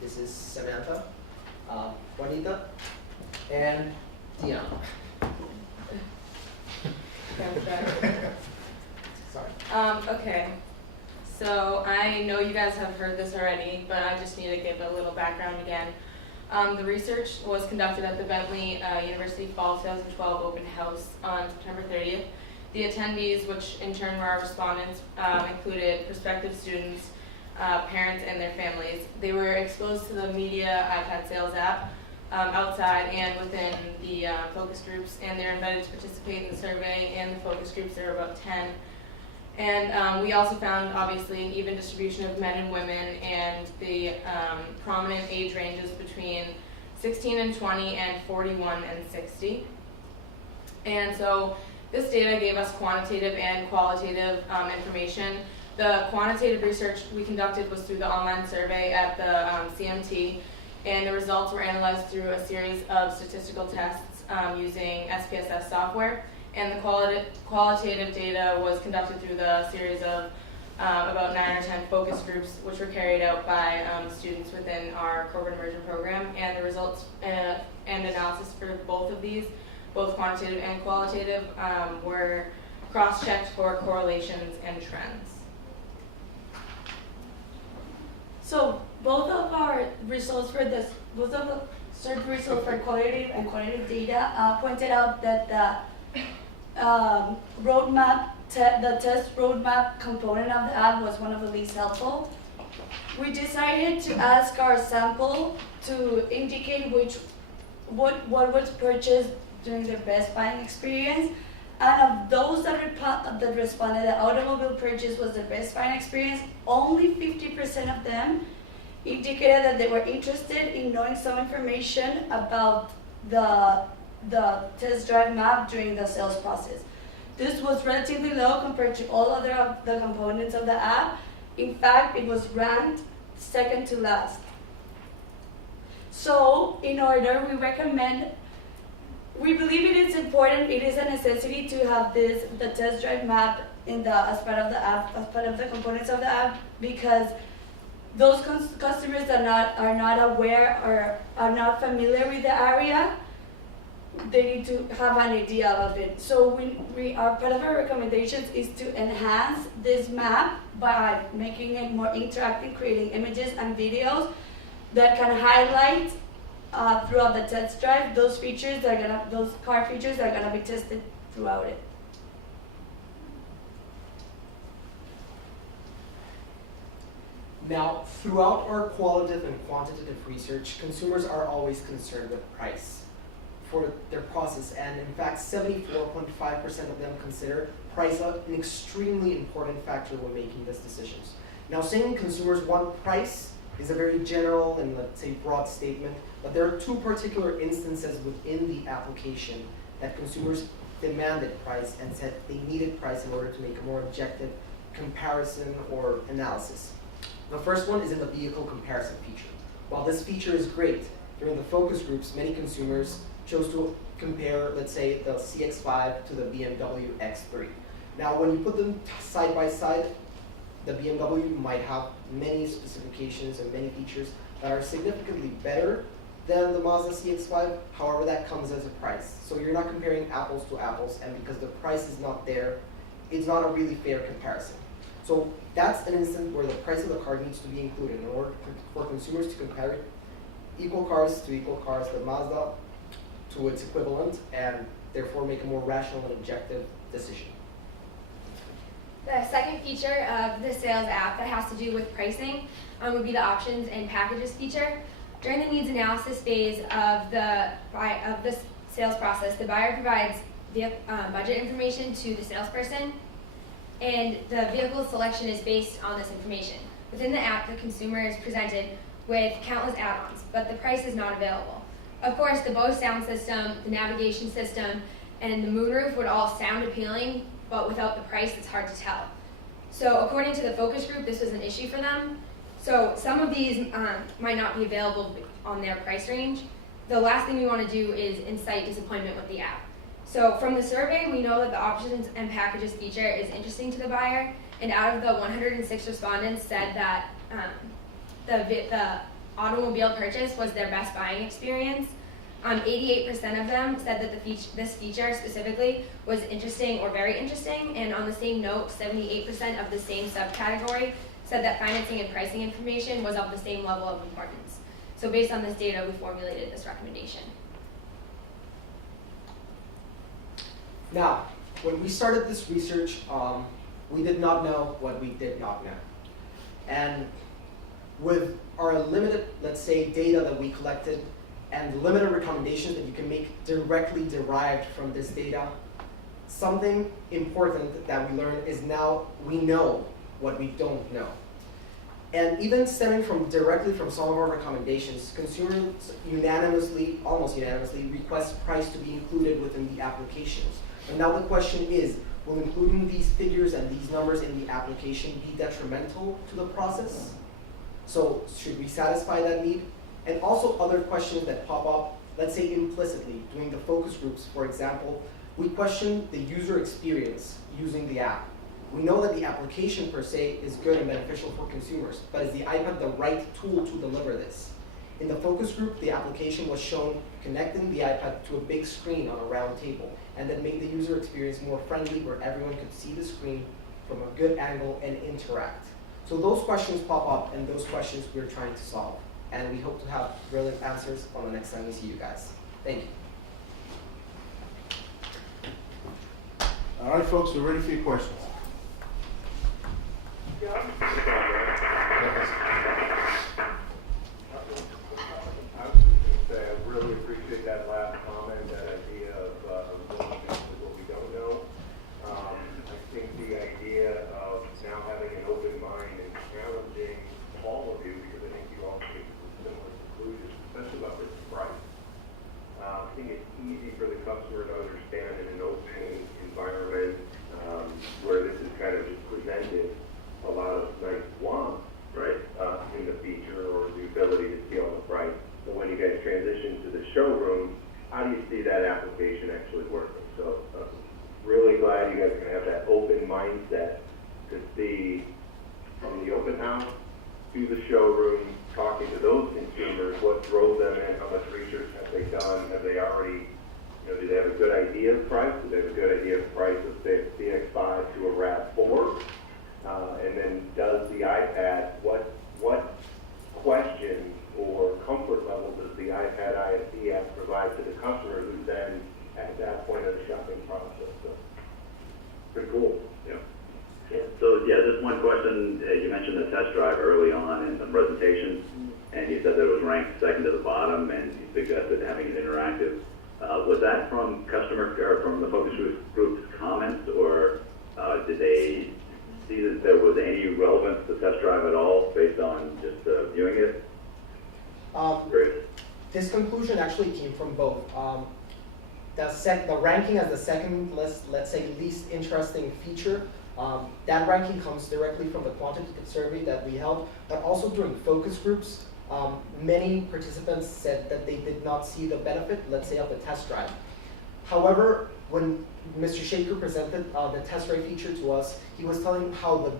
This is Samantha, Juanita, and Dion. Sorry. Okay, so I know you guys have heard this already, but I just need to give a little background again. The research was conducted at the Bentley University Fall 2012 Open House on September 30th. The attendees, which in turn were our respondents, included prospective students, parents, and their families. They were exposed to the media iPad sales app outside and within the focus groups, and they're invited to participate in the survey and the focus groups. There were about 10. And we also found, obviously, an even distribution of men and women, and the prominent age ranges between 16 and 20 and 41 and 60. And so this data gave us quantitative and qualitative information. The quantitative research we conducted was through the online survey at the CMT, and the results were analyzed through a series of statistical tests using SPSS software. And the qualitative data was conducted through the series of about 9 or 10 focus groups, which were carried out by students within our corporate immersion program. And the results and analysis for both of these, both quantitative and qualitative, were cross-checked for correlations and trends. So both of our results for this, both of the search results for qualitative and quantitative data pointed out that the the test roadmap component of the app was one of the least helpful. We decided to ask our sample to indicate what was purchased during their best buying experience, and of those that responded that automobile purchase was their best buying experience, only 50% of them indicated that they were interested in knowing some information about the test drive map during the sales process. This was relatively low compared to all other of the components of the app. In fact, it was ranked second to last. So, in order, we believe it is important, it is a necessity to have the test drive map as part of the app, as part of the components of the app, because those customers that are not aware or are not familiar with the area, they need to have an idea of it. So our part of our recommendations is to enhance this map by making it more interactive, creating images and videos that can highlight throughout the test drive those car features that are gonna be tested throughout it. Now, throughout our qualitative and quantitative research, consumers are always concerned with price for their process, and in fact 74.5% of them consider price an extremely important factor when making these decisions. Now, saying consumers want price is a very general and, let's say, broad statement, but there are two particular instances within the application that consumers demanded price and said they needed price in order to make a more objective comparison or analysis. The first one is in the vehicle comparison feature. While this feature is great, during the focus groups, many consumers chose to compare, let's say, the CX-5 to the BMW X3. Now, when you put them side by side, the BMW might have many specifications and many features that are significantly better than the Mazda CX-5. However, that comes as a price. So you're not comparing apples to apples, and because the price is not there, it's not a really fair comparison. So that's an instance where the price of the car needs to be included in order for consumers to compare equal cars to equal cars, the Mazda to its equivalent, and therefore make a more rational and objective decision. The second feature of the sales app that has to do with pricing would be the options and packages feature. During the needs analysis phase of the sales process, the buyer provides budget information to the salesperson, and the vehicle selection is based on this information. Within the app, the consumer is presented with countless add-ons, but the price is not available. Of course, the Bose sound system, the navigation system, and the moonroof would all sound appealing, but without the price, it's hard to tell. So according to the focus group, this was an issue for them. So some of these might not be available on their price range. The last thing we want to do is incite disappointment with the app. So from the survey, we know that the options and packages feature is interesting to the buyer, and out of the 106 respondents said that the automobile purchase was their best buying experience. 88% of them said that this feature specifically was interesting or very interesting, and on the same note, 78% of the same subcategory said that financing and pricing information was of the same level of importance. So based on this data, we formulated this recommendation. Now, when we started this research, we did not know what we did not know. And with our limited, let's say, data that we collected and the limited recommendations that you can make directly derived from this data, something important that we learned is now we know what we don't know. And even stemming directly from some of our recommendations, consumers unanimously, almost unanimously, request price to be included within the applications. And now the question is, will including these figures and these numbers in the application be detrimental to the process? So should we satisfy that need? And also other questions that pop up, let's say implicitly, during the focus groups, for example, we question the user experience using the app. We know that the application per se is good and beneficial for consumers, but is the iPad the right tool to deliver this? In the focus group, the application was shown connecting the iPad to a big screen on a round table, and that made the user experience more friendly where everyone could see the screen from a good angle and interact. So those questions pop up, and those questions we're trying to solve. And we hope to have brilliant answers on the next time we see you guys. Thank you. All right, folks, we're ready for your questions. I really appreciate that last comment, that idea of what we know is what we don't know. I think the idea of now having an open mind and challenging all of you, because I think you all came to similar conclusions, especially about this price. I think it's easy for the customer to understand in an open environment where this is kind of just presented a lot of nice wants, right, in the feature or the ability to scale the price. But when you guys transition to the showroom, how do you see that application actually working? So really glad you guys are going to have that open mindset to see from the open house to the showroom, talking to those consumers, what drove them in, how much research have they done, have they already, do they have a good idea of price? Do they have a good idea of price of, say, a CX-5 to a RAV4? And then does the iPad, what questions or comfort level does the iPad ISD app provide to the customer who's then at that point of the shopping process? So, pretty cool. Yeah. So yeah, just one question. You mentioned the test drive early on in the presentation, and you said that it was ranked second to the bottom, and you suggested having it interactive. Was that from customer or from the focus group's comments, or did they see that there was any relevance to test drive at all based on just viewing it? Great. This conclusion actually came from both. The ranking as the second, let's say, least interesting feature, that ranking comes directly from the quantitative survey that we held, but also during focus groups, many participants said that they did not see the benefit, let's say, of the test drive. However, when Mr. Shaker presented the test drive feature to us, he was telling how the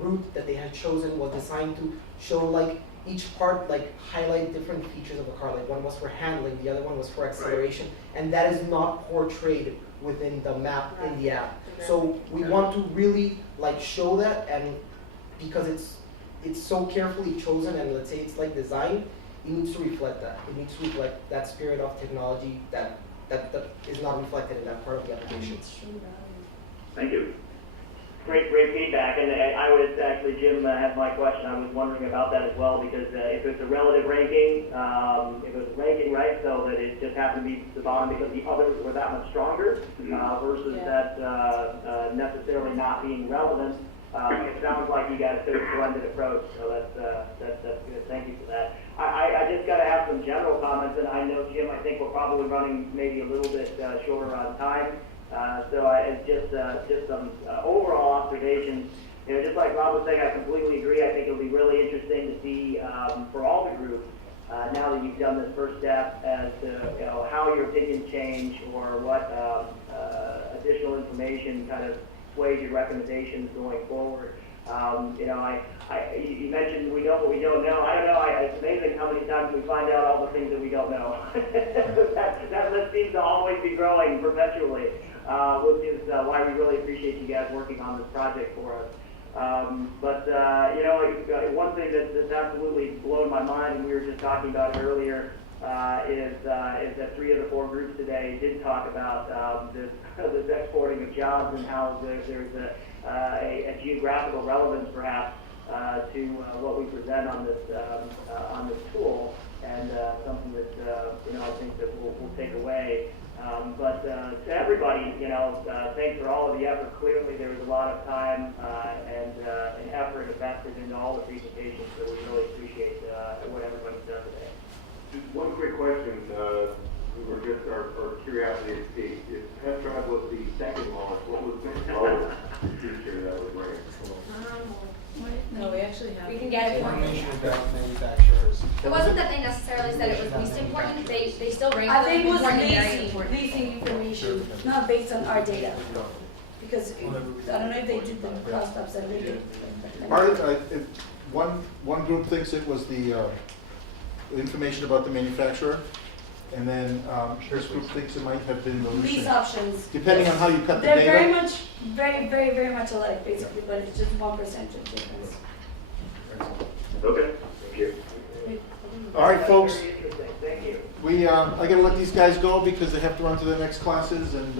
route that they had chosen was designed to show each part highlight different features of the car. Like one was for handling, the other one was for acceleration, and that is not portrayed within the map in the app. So we want to really show that, and because it's so carefully chosen and let's say it's designed, it needs to reflect that. It needs to reflect that spirit of technology that is not reflected in that part of the application. Thank you. Great feedback, and I was actually, Jim had my question, I was wondering about that as well, because if it's a relative ranking, if it was ranking right, so that it just happened to be the bottom because the others were that much stronger, versus that necessarily not being relevant, it sounds like you guys took a blended approach, so that's good, thank you for that. I just got to have some general comments, and I know, Jim, I think we're probably running maybe a little bit shorter on time. So it's just some overall observations. Just like Rob was saying, I completely agree. I think it'll be really interesting to see for all the groups now that you've done this first step as to how your opinions change or what additional information kind of sways your recommendations going forward. You know, you mentioned we know what we don't know. I don't know. It's amazing how many times we find out all the things that we don't know. that list seems to always be growing perpetually, which is why we really appreciate you guys working on this project for us. You know, one thing that's absolutely blown my mind, and we were just talking about it earlier, is that 3 of the 4 groups today did talk about this exporting of jobs and how there's a geographical relevance, perhaps, to what we present on this tool, and something that you know, I think that we'll take away. To everybody, you know, thanks for all of the effort. Clearly, there was a lot of time and effort invested into all the presentations, so we really appreciate what everybody's done today. Just one quick question, we were just, our curiosity is piqued. If test drive was the second launch, what was the lowest feature that was ranked? No, we actually have. We can get it for you. Information about manufacturers. It wasn't that they necessarily said it was least important, they still ranked I think it was important and very leasing, important. leasing information, not based on our data. Because I don't know if they did the cross stops that they did. Part of, one group thinks it was the information about the manufacturer, and then this group thinks it might have been the Lease leasing. options. Depending on how you cut the They're very data. much, very much alike, basically, but it's just 1% difference. Okay, thank you. All right, folks, Very interesting. Thank you. I gotta let these guys go because they have to run to the next classes, and